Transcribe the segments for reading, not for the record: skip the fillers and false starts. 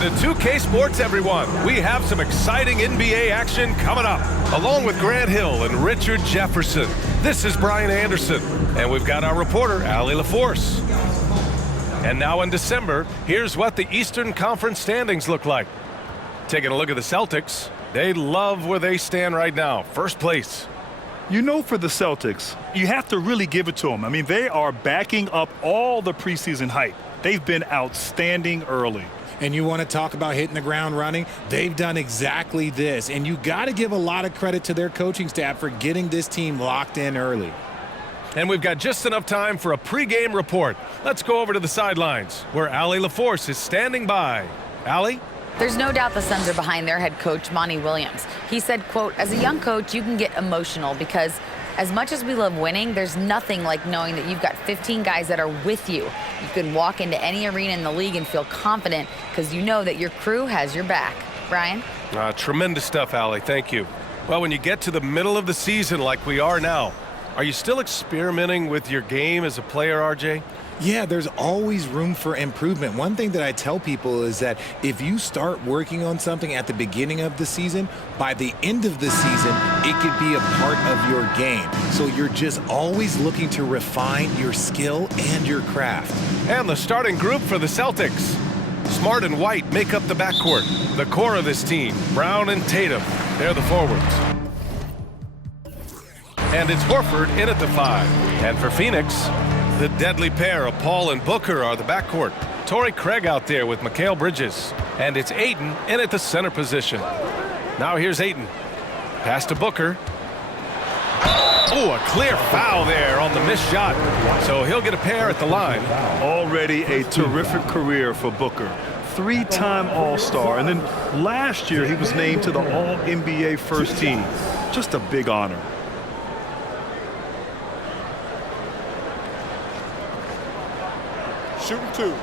Welcome to 2K Sports, everyone. We have some exciting NBA action coming up, along with Grant Hill and Richard Jefferson. This is Brian Anderson, and we've got our reporter, Allie LaForce. And now in December, here's what the Eastern Conference standings look like. Taking a look at the Celtics, they love where they stand right now, first place. You know, for the Celtics, you have to really give it to them. I mean, they are backing up all the preseason hype. They've been outstanding early. And you want to talk about hitting the ground running? They've done exactly this. And you got to give a lot of credit to their coaching staff for getting this team locked in early. And we've got just enough time for a pregame report. Let's go over to the sidelines, where Allie LaForce is standing by. Allie? There's no doubt the Suns are behind their head coach, Monty Williams. He said, quote, as a young coach, you can get emotional because as much as we love winning, there's nothing like knowing that you've got 15 guys that are with you. You can walk into any arena in the league and feel confident because you know that your crew has your back. Brian? Tremendous stuff, Allie. Thank you. Well, when you get to the middle of the season like we are now, are you still experimenting with your game as a player, RJ? Yeah, there's always room for improvement. One thing that I tell people is that if you start working on something at the beginning of the season, by the end of the season, it could be a part of your game. So you're just always looking to refine your skill and your craft. And the starting group for the Celtics. Smart and White make up the backcourt. The core of this team, Brown and Tatum, they're the forwards. And it's Horford in at the 5. And for Phoenix, the deadly pair of Paul and Booker are the backcourt. Torrey Craig out there with Mikal Bridges. And it's Ayton in at the center position. Now here's Ayton. Pass to Booker. Oh, a clear foul there on the missed shot. So he'll get a pair at the line. Already a terrific career for Booker. 3-time All-Star. And then last year he was named to the All-NBA first team. Just a big honor. Shooting 2.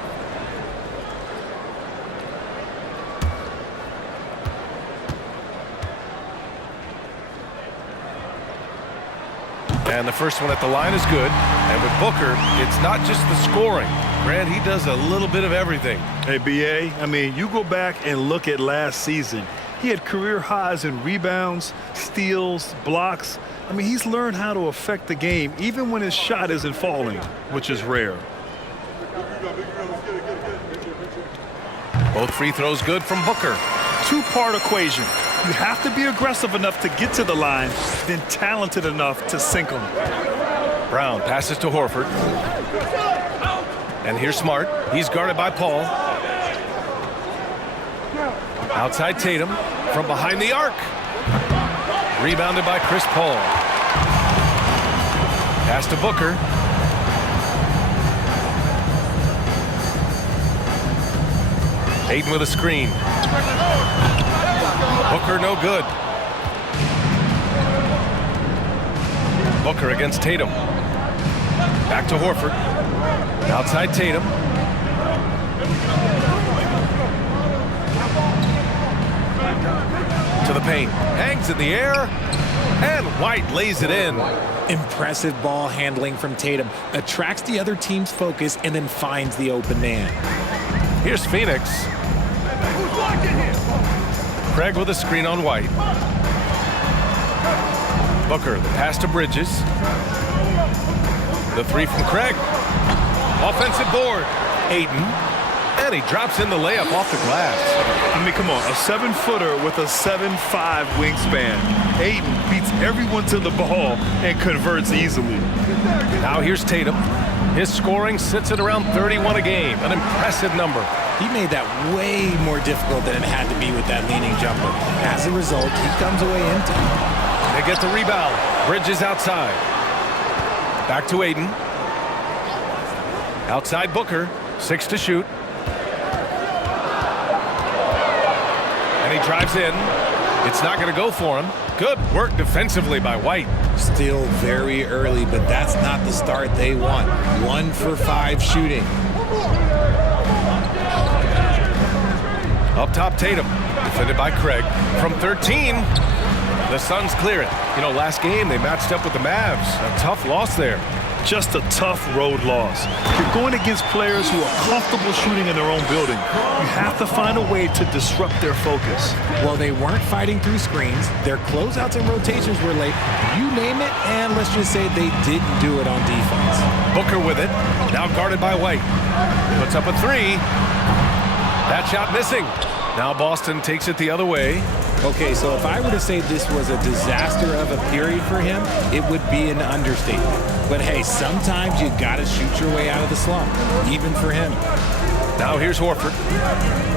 And the first one at the line is good. And with Booker, it's not just the scoring. Grant, he does a little bit of everything. Hey, B.A., I mean, you go back and look at last season. He had career highs in rebounds, steals, blocks. I mean, he's learned how to affect the game even when his shot isn't falling, which is rare. Both free throws good from Booker. Two-part equation. You have to be aggressive enough to get to the line, then talented enough to sink them. Brown passes to Horford. And here's Smart. He's guarded by Paul. Outside Tatum from behind the arc. Rebounded by Chris Paul. Pass to Booker. Ayton with a screen. Booker no good. Booker against Tatum. Back to Horford. Outside Tatum. To the paint. Hangs in the air. And White lays it in. Impressive ball handling from Tatum. Attracts the other team's focus and then finds the open man. Here's Phoenix. Craig with a screen on White. Booker, the pass to Bridges. The 3 from Craig. Offensive board. Ayton. And he drops in the layup off the glass. I mean, come on, a 7-footer with a 7'5" wingspan. Ayton beats everyone to the ball and converts easily. Now here's Tatum. His scoring sits at around 31 a game, an impressive number. He made that way more difficult than it had to be with that leaning jumper. As a result, he comes away empty. They get the rebound. Bridges outside. Back to Ayton. Outside Booker. 6 to shoot. And he drives in. It's not going to go for him. Good work defensively by White. Still very early, but that's not the start they want. 1 for 5 shooting. Up top, Tatum. Defended by Craig. From 13, the Suns clear it. You know, last game they matched up with the Mavs. A tough loss there. Just a tough road loss. You're going against players who are comfortable shooting in their own building. You have to find a way to disrupt their focus. Well, they weren't fighting through screens. Their closeouts and rotations were late. You name it, and let's just say they didn't do it on defense. Booker with it. Now guarded by White. Puts up a three. That shot missing. Now Boston takes it the other way. Okay, so if I were to say this was a disaster of a period for him, it would be an understatement. But hey, sometimes you gotta shoot your way out of the slump, even for him. Now here's Horford,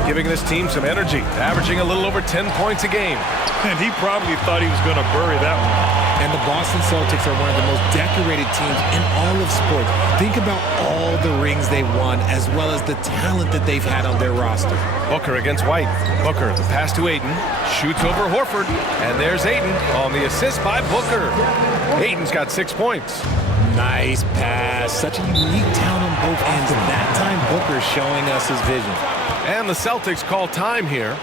giving this team some energy, averaging a little over 10 points a game. And he probably thought he was going to bury that one. And the Boston Celtics are one of the most decorated teams in all of sports. Think about all the rings they've won, as well as the talent that they've had on their roster. Booker against White. Booker, the pass to Ayton, shoots over Horford, and there's Ayton on the assist by Booker. Ayton's got 6 points. Nice pass. Such a unique talent on both ends, and that time Booker showing us his vision. And the Celtics call time here.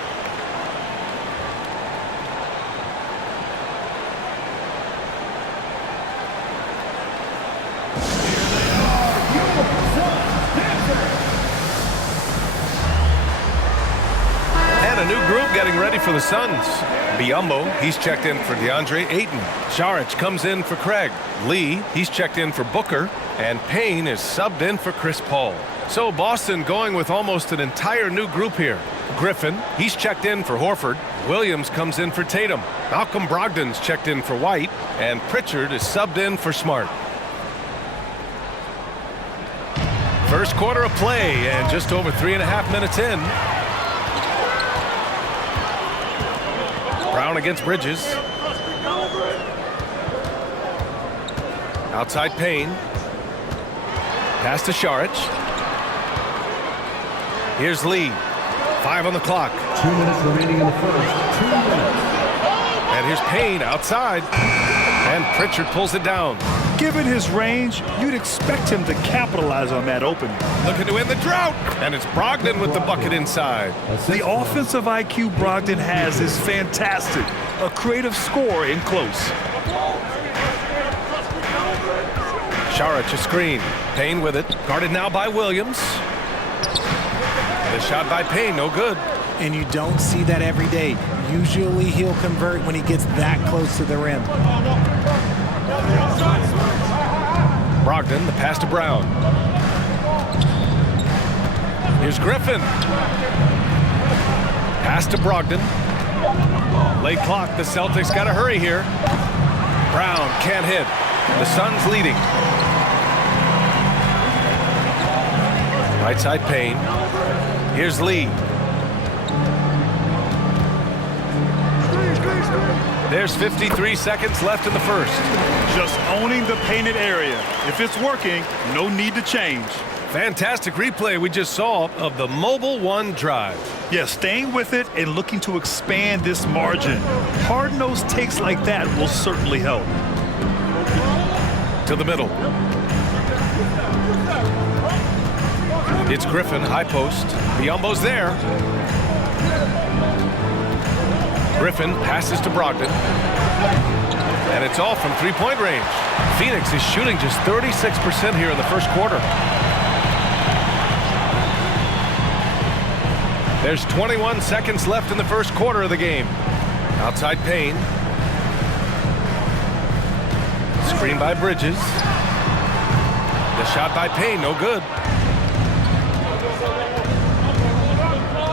And a new group getting ready for the Suns. Biyombo, he's checked in for DeAndre Ayton. Saric comes in for Craig. Lee, he's checked in for Booker. And Payne is subbed in for Chris Paul. So Boston going with almost an entire new group here. Griffin, he's checked in for Horford. Williams comes in for Tatum. Malcolm Brogdon's checked in for White. And Pritchard is subbed in for Smart. First quarter of play, and just over 3.5 minutes in. Brown against Bridges. Outside Payne. Pass to Saric. Here's Lee. 5 on the clock. 2 minutes remaining in the first. 2 minutes. And here's Payne outside. And Pritchard pulls it down. Given his range, you'd expect him to capitalize on that opening. Looking to win the drought. And it's Brogdon with the bucket inside. The offensive IQ Brogdon has is fantastic. A creative scorer in close. Saric a screen. Payne with it. Guarded now by Williams. The shot by Payne, no good. And you don't see that every day. Usually he'll convert when he gets that close to the rim. Brogdon, the pass to Brown. Here's Griffin. Pass to Brogdon. Late clock, the Celtics got to hurry here. Brown can't hit. The Suns leading. Right side Payne. Here's Lee. There's 53 seconds left in the first. Just owning the painted area. If it's working, no need to change. Fantastic replay we just saw of the Mobile One drive. Yeah, staying with it and looking to expand this margin. Hard-nosed takes like that will certainly help. To the middle. It's Griffin, high post. Biyombo's there. Griffin passes to Brogdon. And it's all from three-point range. Phoenix is shooting just 36% here in the first quarter. There's 21 seconds left in the first quarter of the game. Outside Payne. Screen by Bridges. The shot by Payne, no good.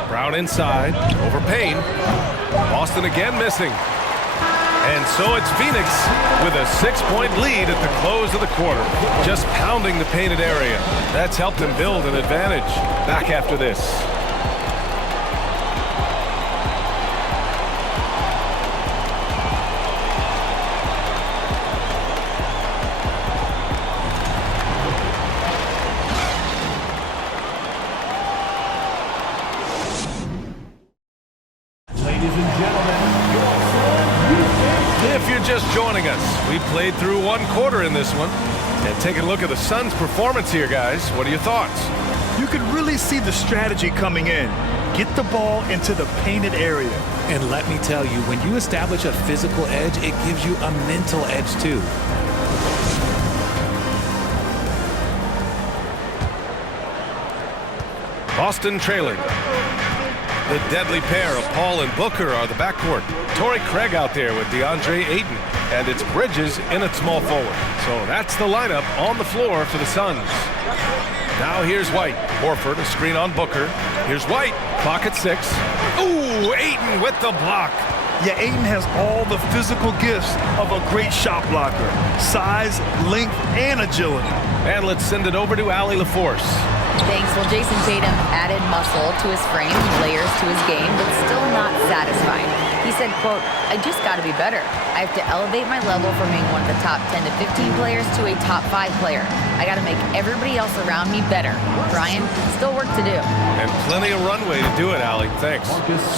Brown inside, over Payne. Boston again missing. And so it's Phoenix with a 6-point lead at the close of the quarter. Just pounding the painted area. That's helped them build an advantage. Back after this. If you're just joining us, we played through one quarter in this one. And take a look at the Suns' performance here, guys. What are your thoughts? You could really see the strategy coming in. Get the ball into the painted area. And let me tell you, when you establish a physical edge, it gives you a mental edge too. Boston trailing. The deadly pair of Paul and Booker are the backcourt. Torrey Craig out there with DeAndre Ayton. And it's Bridges in at small forward. So that's the lineup on the floor for the Suns. Now here's White. Horford, a screen on Booker. Here's White. Clock at 6. Ooh, Ayton with the block. Yeah, Ayton has all the physical gifts of a great shot blocker. Size, length, and agility. And let's send it over to Allie LaForce. Thanks. Well, Jason Tatum added muscle to his frame, layers to his game, but still not satisfied. He said, quote, I just got to be better. I have to elevate my level from being one of the top 10 to 15 players to a top 5 player. I got to make everybody else around me better. Brian, still work to do. And plenty of runway to do it, Allie. Thanks.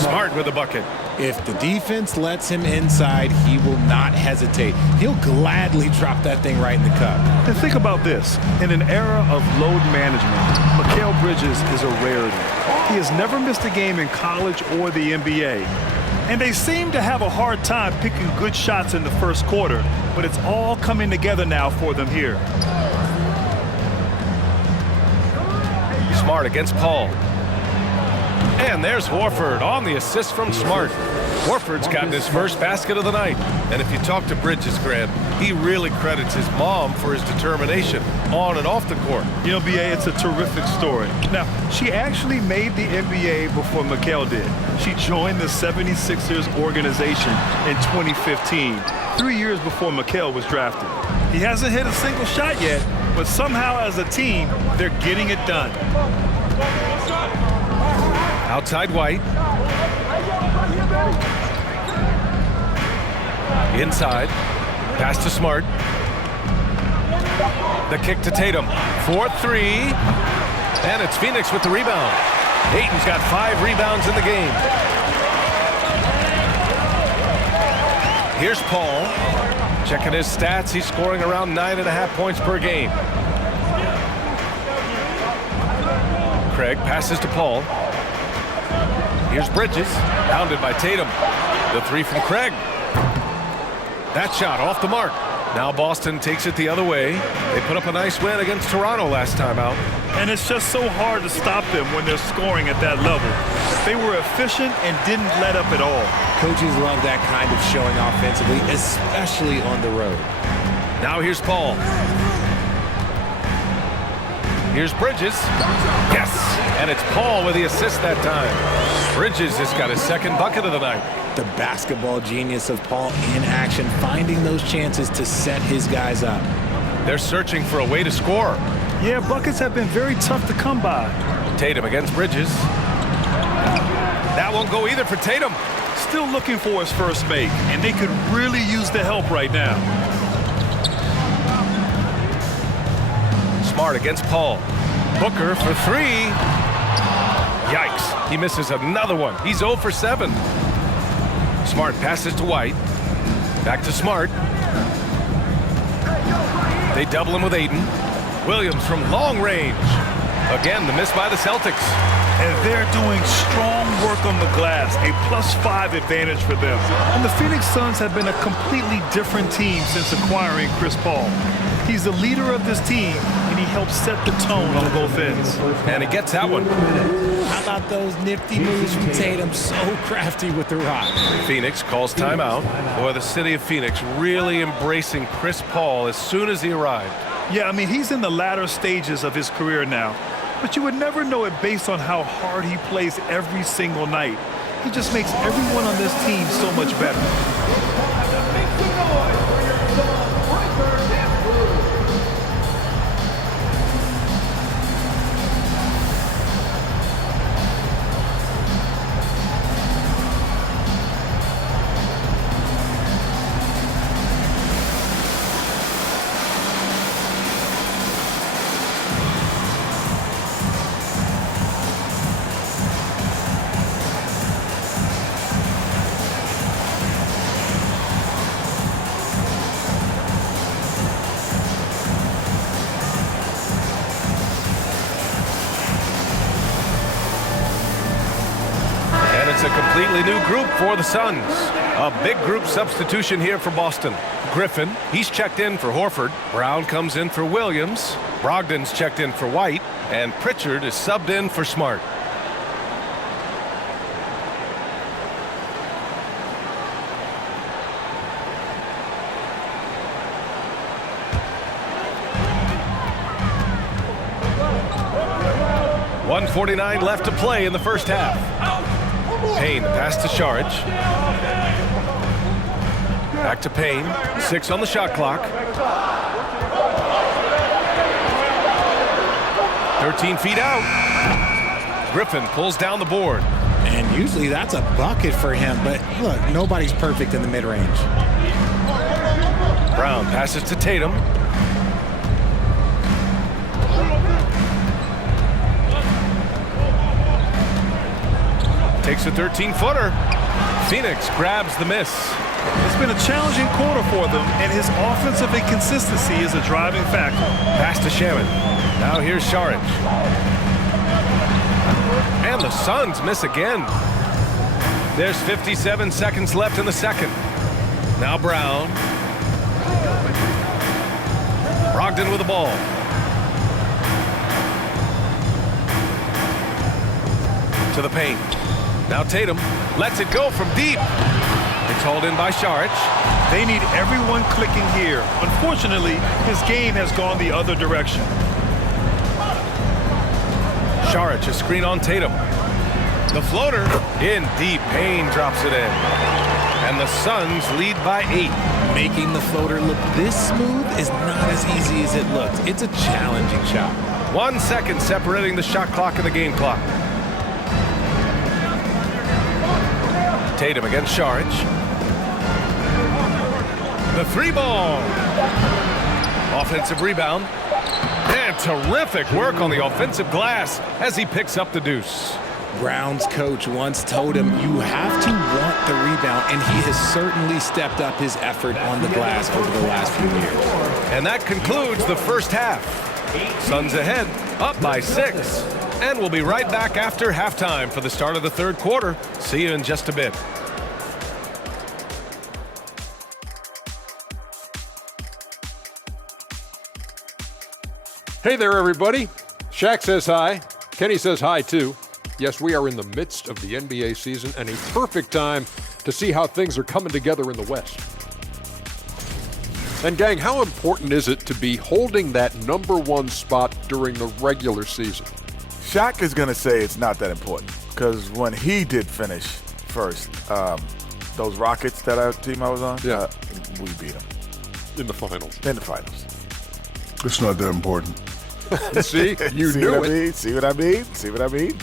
Smart with the bucket. If the defense lets him inside, he will not hesitate. He'll gladly drop that thing right in the cup. And think about this. In an era of load management, Mikal Bridges is a rarity. He has never missed a game in college or the NBA. And they seem to have a hard time picking good shots in the first quarter, but it's all coming together now for them here. Smart against Paul. And there's Horford on the assist from Smart. Horford's gotten his first basket of the night. And if you talk to Bridges, Grant, he really credits his mom for his determination on and off the court. You know, BA, it's a terrific story. Now, she actually made the NBA before Mikal did. She joined the 76ers organization in 2015, 3 years before Mikal was drafted. He hasn't hit a single shot yet, but somehow as a team, they're getting it done. Outside White. Inside. Pass to Smart. The kick to Tatum. 4-3. And it's Phoenix with the rebound. Ayton's got 5 rebounds in the game. Here's Paul. Checking his stats. He's scoring around 9.5 points per game. Craig passes to Paul. Here's Bridges, pounded by Tatum. The 3 from Craig. That shot off the mark. Now Boston takes it the other way. They put up a nice win against Toronto last time out. And it's just so hard to stop them when they're scoring at that level. They were efficient and didn't let up at all. Coaches love that kind of showing offensively, especially on the road. Now here's Paul. Here's Bridges. Yes, and it's Paul with the assist that time. Bridges has got his second bucket of the night. The basketball genius of Paul in action, finding those chances to set his guys up. They're searching for a way to score. Yeah, buckets have been very tough to come by. Tatum against Bridges. That won't go either for Tatum. Still looking for his first make, and they could really use the help right now. Smart against Paul. Booker for 3. Yikes, he misses another one. He's 0 for 7. Smart passes to White. Back to Smart. They double him with Ayton. Williams from long range. Again, the miss by the Celtics. And they're doing strong work on the glass, a +5 advantage for them. And the Phoenix Suns have been a completely different team since acquiring Chris Paul. He's the leader of this team, and he helps set the tone on both ends. And he gets that one. How about those nifty moves from Tatum? So crafty with the rock. Phoenix calls timeout. Boy, the city of Phoenix really embracing Chris Paul as soon as he arrived. Yeah, I mean, he's in the latter stages of his career now. But you would never know it based on how hard he plays every single night. He just makes everyone on this team so much better. it's a completely new group for the Suns. A big group substitution here for Boston. Griffin, he's checked in for Horford. Brown comes in for Williams. Brogdon's checked in for White. And Pritchard is subbed in for Smart. .149 left to play in the first half. Payne pass to Saric. Back to Payne. 6 on the shot clock. 13 feet out. Griffin pulls down the board. And usually that's a bucket for him, but look, nobody's perfect in the mid-range. Brown passes to Tatum. Takes a 13-footer. Phoenix grabs the miss. It's been a challenging quarter for them, and his offensive inconsistency is a driving factor. Pass to Shaman. Now here's Saric. And the Suns miss again. There's 57 seconds left in the second. Now Brown. Brogdon with the ball. To the paint. Now Tatum lets it go from deep. It's hauled in by Saric. They need everyone clicking here. Unfortunately, his game has gone the other direction. Saric, a screen on Tatum. The floater in deep. Payne drops it in. And the Suns lead by 8. Making the floater look this smooth is not as easy as it looks. It's a challenging shot. 1 second separating the shot clock and the game clock. Tatum against Saric. The 3-ball. Offensive rebound. And terrific work on the offensive glass as he picks up the deuce. Brown's coach once told him, you have to want the rebound, and he has certainly stepped up his effort on the glass over the last few years. And that concludes the first half. Suns ahead, up by 6. And we'll be right back after halftime for the start of the third quarter. See you in just a bit. Hey there, everybody. Shaq says hi. Kenny says hi, too. Yes, we are in the midst of the NBA season and a perfect time to see how things are coming together in the West. And, gang, how important is it to be holding that #1 spot during the regular season? Shaq is going to say it's not that important because when he did finish first, those Rockets that our team I was on, we beat them. In the finals. In the finals. It's not that important. See? You See knew what I it. mean? See what I mean? See what I mean?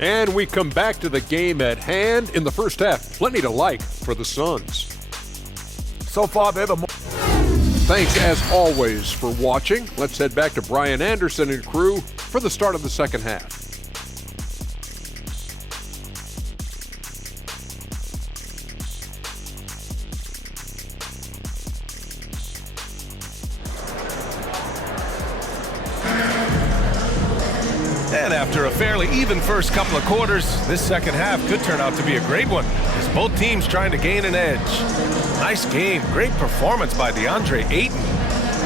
And we come back to the game at hand in the first half. Plenty to like for the Suns. So far, they're the Thanks, as always, for watching. Let's head back to Brian Anderson and crew for the start of the second half. And after a fairly even first couple of quarters, this second half could turn out to be a great one as both teams trying to gain an edge. Nice game. Great performance by DeAndre Ayton.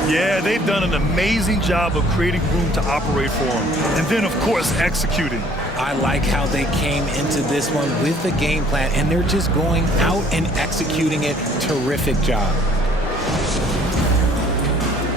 Yeah, they've done an amazing job of creating room to operate for him. And then, of course, executing. I like how they came into this one with a game plan, and they're just going out and executing it. Terrific job.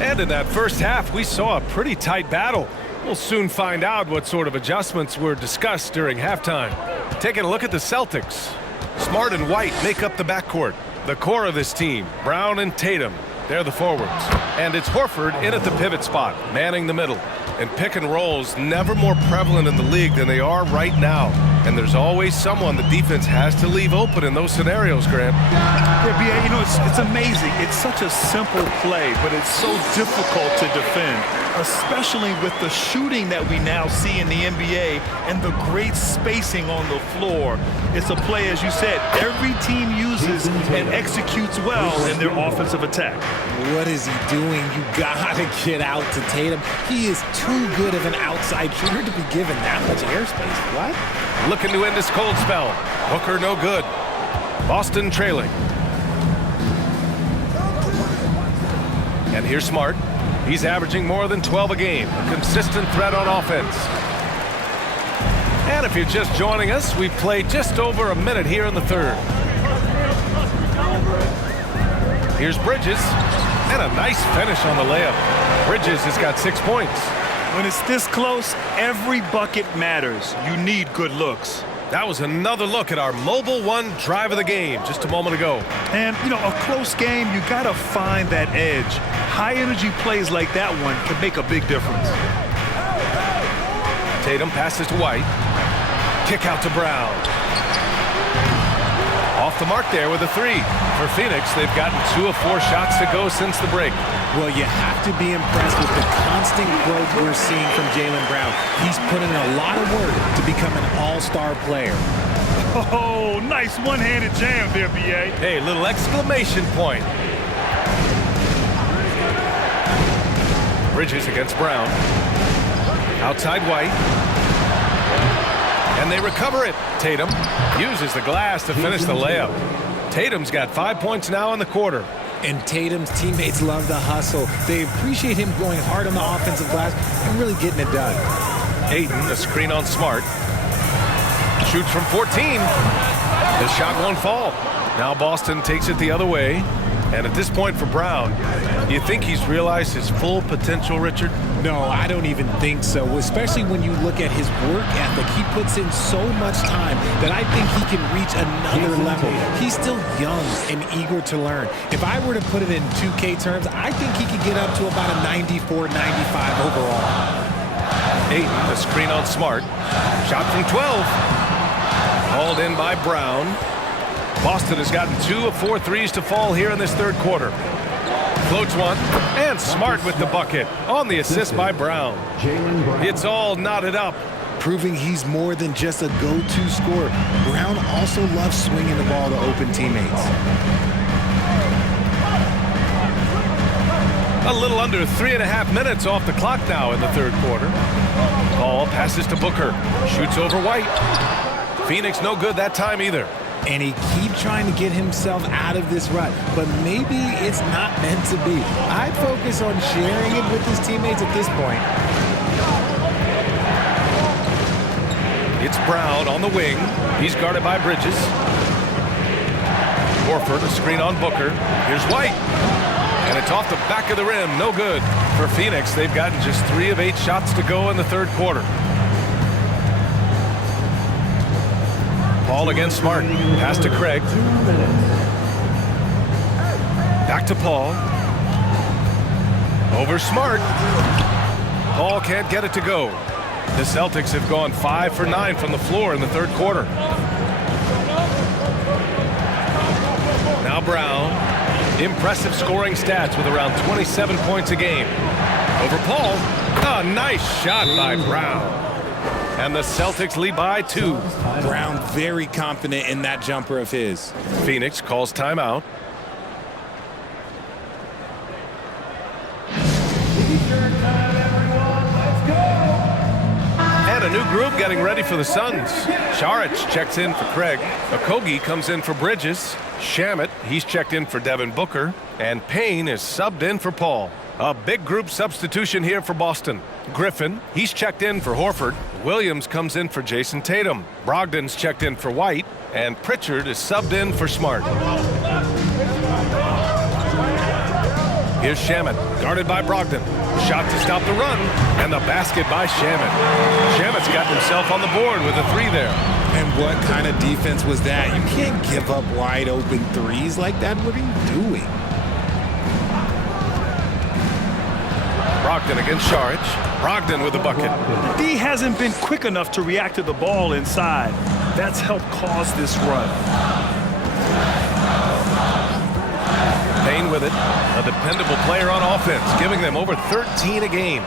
And in that first half, we saw a pretty tight battle. We'll soon find out what sort of adjustments were discussed during halftime. Taking a look at the Celtics. Smart and White make up the backcourt. The core of this team, Brown and Tatum, they're the forwards. And it's Horford in at the pivot spot, manning the middle. And pick and rolls never more prevalent in the league than they are right now. And there's always someone the defense has to leave open in those scenarios, Graham. Yeah, B.A., you know, it's amazing. It's such a simple play, but it's so difficult to defend, especially with the shooting that we now see in the NBA and the great spacing on the floor. It's a play, as you said, every team uses and executes well in their offensive attack. What is he doing? You gotta get out to Tatum. He is too good of an outside shooter to be given that much airspace. What? looking to end this cold spell. Booker no good. Boston trailing. And here's Smart. He's averaging more than 12 a game. A consistent threat on offense. And if you're just joining us, we've played just over a minute here in the third. Here's Bridges. And a nice finish on the layup. Bridges has got 6 points. When it's this close, every bucket matters. You need good looks. That was another look at our Mobile One drive of the game just a moment ago. And, you know, a close game, you got to find that edge. High-energy plays like that one can make a big difference. Tatum passes to White. Kick out to Brown. Off the mark there with a three. For Phoenix, they've gotten 2 of 4 shots to go since the break. Well, you have to be impressed with the constant growth we're seeing from Jaylen Brown. He's put in a lot of work to become an all-star player. Oh, nice one-handed jam there, B.A. Hey, little exclamation point. Bridges against Brown. Outside White. And they recover it. Tatum uses the glass to finish the layup. Tatum's got 5 points now in the quarter. And Tatum's teammates love the hustle. They appreciate him going hard on the offensive glass and really getting it done. Ayton, the screen on Smart. Shoots from 14. His shot won't fall. Now Boston takes it the other way. And at this point for Brown, do you think he's realized his full potential, Richard? No, I don't even think so, especially when you look at his work ethic. He puts in so much time that I think he can reach another level. He's still young and eager to learn. If I were to put it in 2K terms, I think he could get up to about a 94, 95 overall. Ayton, the screen on Smart. Shot from 12. Hauled in by Brown. Boston has gotten 2 of 4 threes to fall here in this third quarter. Floats one, and Smart with the bucket on the assist by Brown. It's all knotted up. Proving he's more than just a go-to scorer. Brown also loves swinging the ball to open teammates. A little under 3.5 minutes off the clock now in the third quarter. Ball passes to Booker. Shoots over White. Phoenix no good that time either. And he keeps trying to get himself out of this rut, but maybe it's not meant to be. I'd focus on sharing it with his teammates at this point. It's Brown on the wing. He's guarded by Bridges. Horford, a screen on Booker. Here's White. And it's off the back of the rim. No good. For Phoenix, they've gotten just 3 of 8 shots to go in the third quarter. Paul against Smart. Pass to Craig. Back to Paul. Over Smart. Paul can't get it to go. The Celtics have gone 5 for 9 from the floor in the third quarter. Now Brown. Impressive scoring stats with around 27 points a game. Over Paul. A nice shot by Brown. And the Celtics lead by 2. Brown very confident in that jumper of his. Phoenix calls timeout. And a new group getting ready for the Suns. Saric checks in for Craig. Okogie comes in for Bridges. Shamet, he's checked in for Devin Booker. And Payne is subbed in for Paul. A big group substitution here for Boston. Griffin, he's checked in for Horford. Williams comes in for Jason Tatum. Brogdon's checked in for White. And Pritchard is subbed in for Smart. Here's Shamet, guarded by Brogdon. Shot to stop the run, and the basket by Shamet. Shamet's got himself on the board with a 3 there. And what kind of defense was that? You can't give up wide open threes like that. What are you doing? Brogdon against Saric. Brogdon with the bucket. D hasn't been quick enough to react to the ball inside. That's helped cause this run. Payne with it. A dependable player on offense, giving them over 13 a game.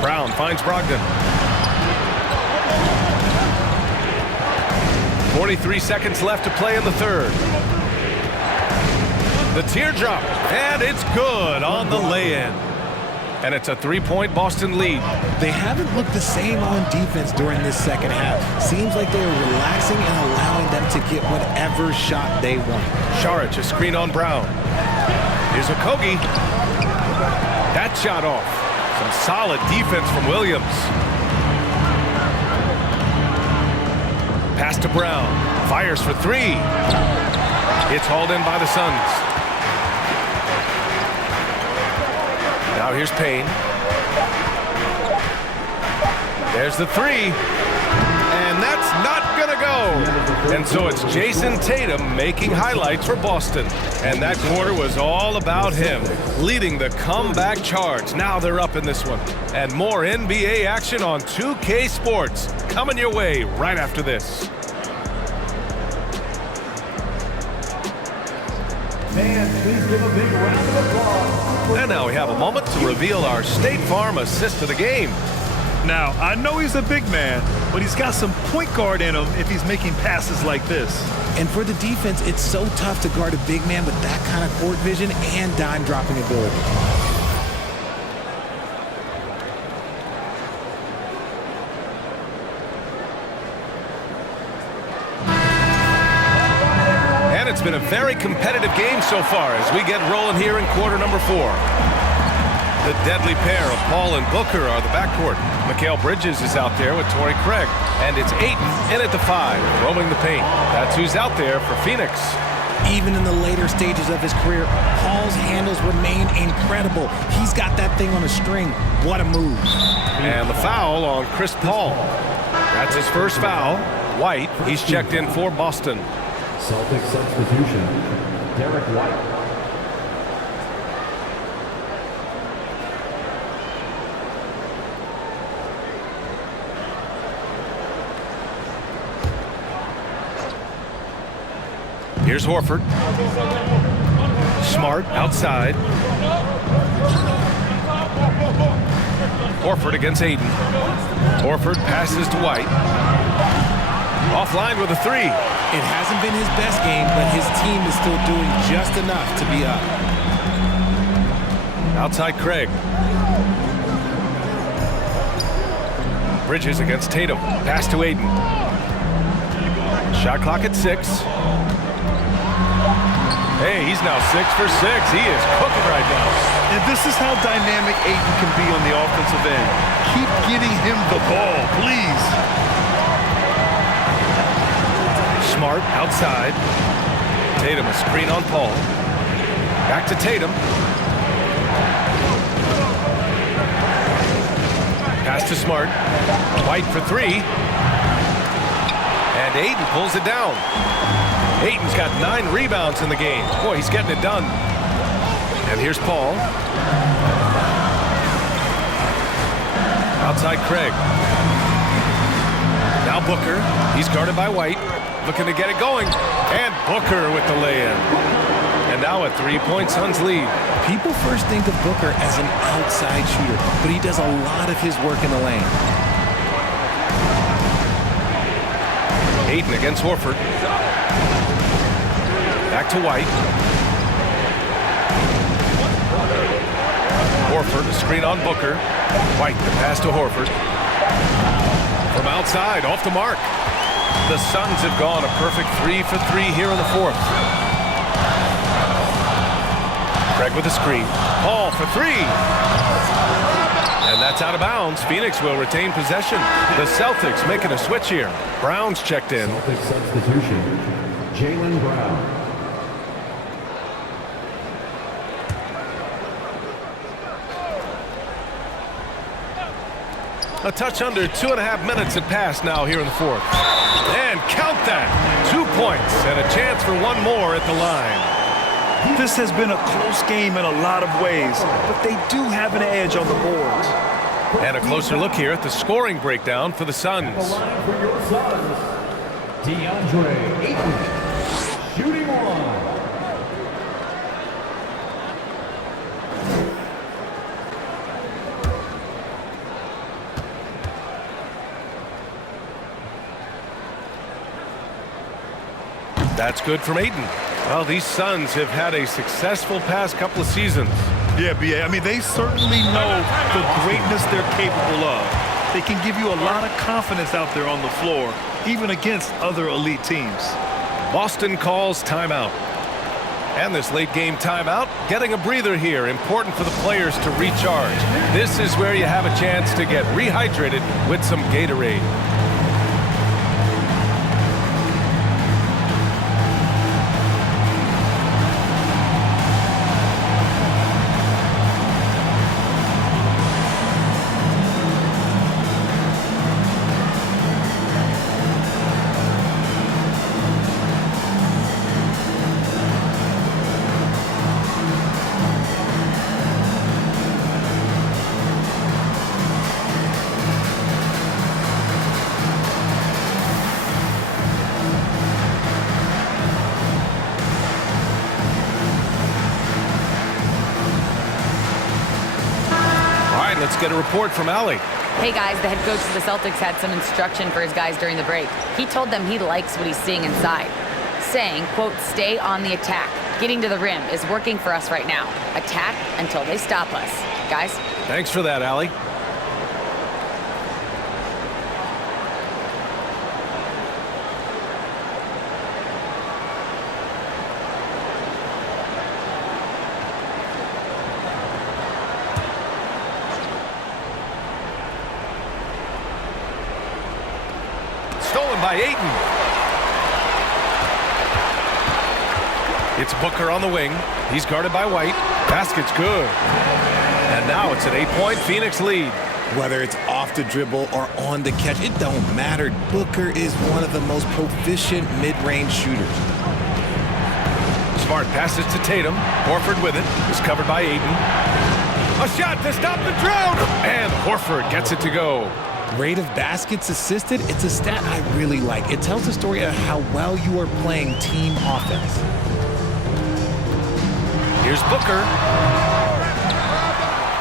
Brown finds Brogdon. 43 seconds left to play in the third. The teardrop, and it's good on the lay-in. And it's a 3-point Boston lead. They haven't looked the same on defense during this second half. Seems like they are relaxing and allowing them to get whatever shot they want. Saric, a screen on Brown. Here's Okogie. That shot off. Some solid defense from Williams. Pass to Brown. Fires for 3. It's hauled in by the Suns. Now here's Payne. There's the 3. And that's not going to go. And so it's Jason Tatum making highlights for Boston. And that quarter was all about him, leading the comeback charge. Now they're up in this one. And more NBA action on 2K Sports coming your way right after this. Fans, please give a big round of applause. And now we have a moment to reveal our State Farm assist of the game. Now, I know he's a big man, but he's got some point guard in him if he's making passes like this. And for the defense, it's so tough to guard a big man with that kind of court vision and dime-dropping ability. And it's been a very competitive game so far as we get rolling here in quarter number 4. The deadly pair of Paul and Booker are the backcourt. Mikal Bridges is out there with Torrey Craig. And it's Ayton in at the 5, roaming the paint. That's who's out there for Phoenix. Even in the later stages of his career, Paul's handles remain incredible. He's got that thing on a string. What a move. And the foul on Chris Paul. That's his first foul. White, he's checked in for Boston. Celtics substitution, Derek White. Here's Horford. Smart outside. Horford against Ayton. Horford passes to White. Offline with a 3. It hasn't been his best game, but his team is still doing just enough to be up. Outside Craig. Bridges against Tatum. Pass to Ayton. Shot clock at 6. Hey, he's now 6 for 6. He is cooking right now. And this is how dynamic Ayton can be on the offensive end. Keep getting him the ball, please. Smart outside. Tatum a screen on Paul. Back to Tatum. Pass to Smart. White for 3. And Ayton pulls it down. Ayton's got 9 rebounds in the game. Boy, he's getting it done. And here's Paul. Outside Craig. Now Booker. He's guarded by White. Looking to get it going. And Booker with the lay-in. And now a 3-point Suns lead. People first think of Booker as an outside shooter, but he does a lot of his work in the lane. Ayton against Horford. Back to White. Horford, a screen on Booker. White, the pass to Horford. From outside, off the mark. The Suns have gone a perfect 3 for 3 here in the 4th. Craig with a screen. Paul for 3. And that's out of bounds. Phoenix will retain possession. The Celtics making a switch here. Brown's checked in. Celtics substitution, Jaylen Brown. A touch under 2.5 minutes have passed now here in the 4th. And count that. 2 points and a chance for one more at the line. This has been a close game in a lot of ways, but they do have an edge on the boards. And a closer look here at the scoring breakdown for the Suns. The line for your Suns, DeAndre Ayton, shooting 1. That's good from Ayton. Well, these Suns have had a successful past couple of seasons. Yeah, B.A. I mean, they certainly know the greatness they're capable of. They can give you a lot of confidence out there on the floor, even against other elite teams. Boston calls timeout. And this late game timeout, getting a breather here, important for the players to recharge. This is where you have a chance to get rehydrated with some Gatorade. Let's get a report from Allie. Hey guys, the head coach of the Celtics had some instruction for his guys during the break. He told them he likes what he's seeing inside, saying, quote, stay on the attack. Getting to the rim is working for us right now. Attack until they stop us. Guys? Thanks for that, Allie. Stolen by Ayton. It's Booker on the wing. He's guarded by White. Basket's good. And now it's an 8-point Phoenix lead. Whether it's off the dribble or on the catch, it don't matter. Booker is one of the most proficient mid-range shooters. Smart passes to Tatum. Horford with it. Is covered by Ayton. A shot to stop the drought. And Horford gets it to go. Rate of baskets assisted, it's a stat I really like. It tells the story of how well you are playing team offense. Here's Booker.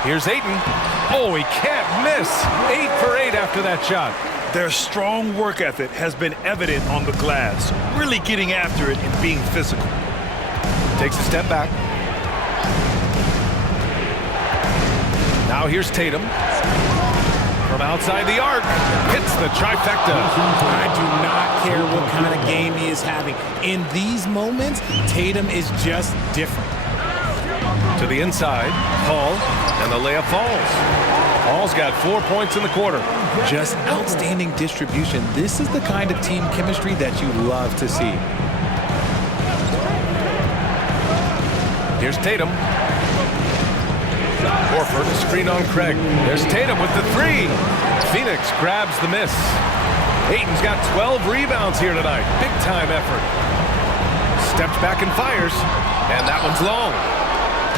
Here's Ayton. Oh, he can't miss. 8 for 8 after that shot. Their strong work ethic has been evident on the glass, really getting after it and being physical. Takes a step back. Now here's Tatum. From outside the arc, hits the trifecta. I do not care what kind of game he is having. In these moments, Tatum is just different. To the inside, Paul, and the layup falls. Paul's got 4 points in the quarter. Just outstanding distribution. This is the kind of team chemistry that you love to see. Here's Tatum. Horford, a screen on Craig. There's Tatum with the 3. Phoenix grabs the miss. Ayton's got 12 rebounds here tonight. Big time effort. Steps back and fires. And that one's long.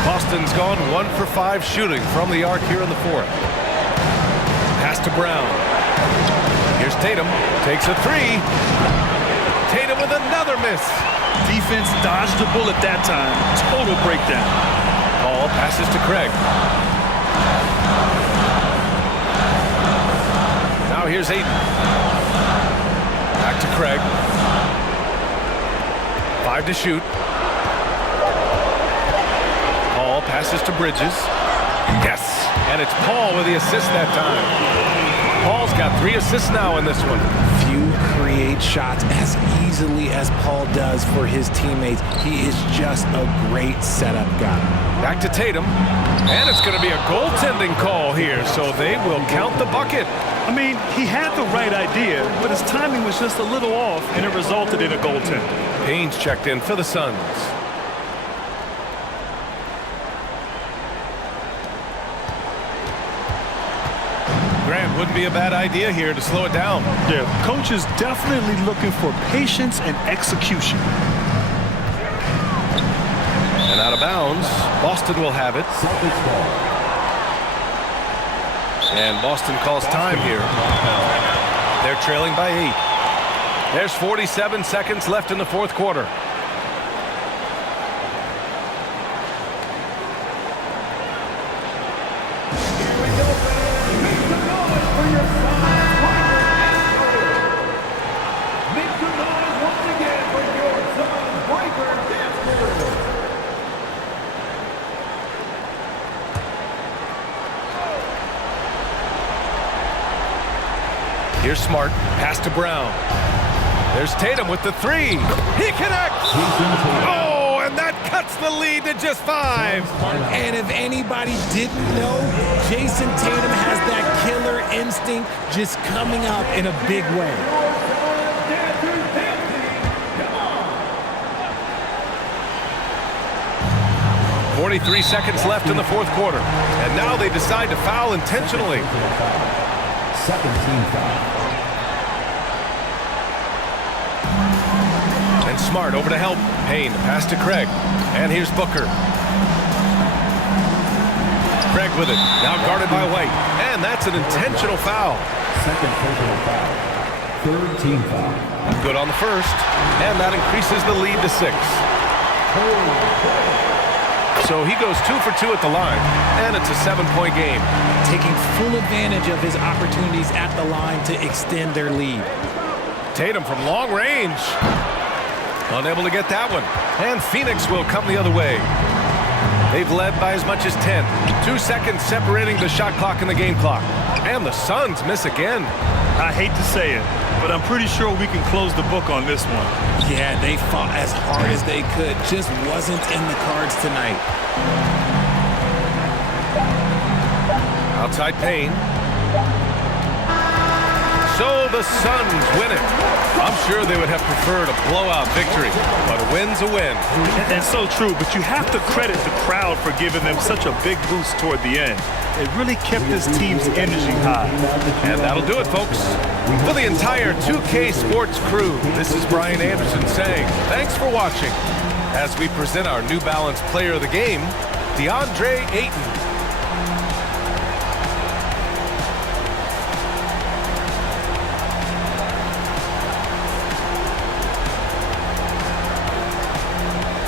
Boston's gone 1 for 5 shooting from the arc here in the 4th. Pass to Brown. Here's Tatum. Takes a 3. Tatum with another miss. Defense dodged the bullet that time. Total breakdown. Paul passes to Craig. Now here's Ayton. Back to Craig. 5 to shoot. Paul passes to Bridges. Yes. And it's Paul with the assist that time. Paul's got 3 assists now in this one. Few create shots as easily as Paul does for his teammates. He is just a great setup guy. Back to Tatum. And it's going to be a goaltending call here, so they will count the bucket. I mean, he had the right idea, but his timing was just a little off, and it resulted in a goaltender. Haynes checked in for the Suns. Grant, wouldn't be a bad idea here to slow it down. Yeah, coach is definitely looking for patience and execution. And out of bounds, Boston will have it. And Boston calls time here. They're trailing by 8. There's 47 seconds left in the 4th quarter. Here's Smart. Pass to Brown. There's Tatum with the three. He connects. Oh, and that cuts the lead to just 5. And if anybody didn't know, Jason Tatum has that killer instinct just coming out in a big way. 43 seconds left in the fourth quarter. And now they decide to foul intentionally. Second team foul. And Smart over to help. Payne, pass to Craig. And here's Booker. Craig with it. Now guarded by White. And that's an intentional foul. Second personal foul. Third team foul. Good on the first. And that increases the lead to 6. So he goes 2 for 2 at the line. And it's a 7-point game. Taking full advantage of his opportunities at the line to extend their lead. Tatum from long range. Unable to get that one. And Phoenix will come the other way. They've led by as much as 10. 2 seconds separating the shot clock and the game clock. And the Suns miss again. I hate to say it, but I'm pretty sure we can close the book on this one. Yeah, they fought as hard as they could. Just wasn't in the cards tonight. Outside Payne. So the Suns win it. I'm sure they would have preferred a blowout victory, but a win's a win. That's so true, but you have to credit the crowd for giving them such a big boost toward the end. It really kept this team's energy high. And that'll do it, folks. For the entire 2K Sports crew, this is Brian Anderson saying thanks for watching as we present our New Balance Player of the Game, DeAndre Ayton.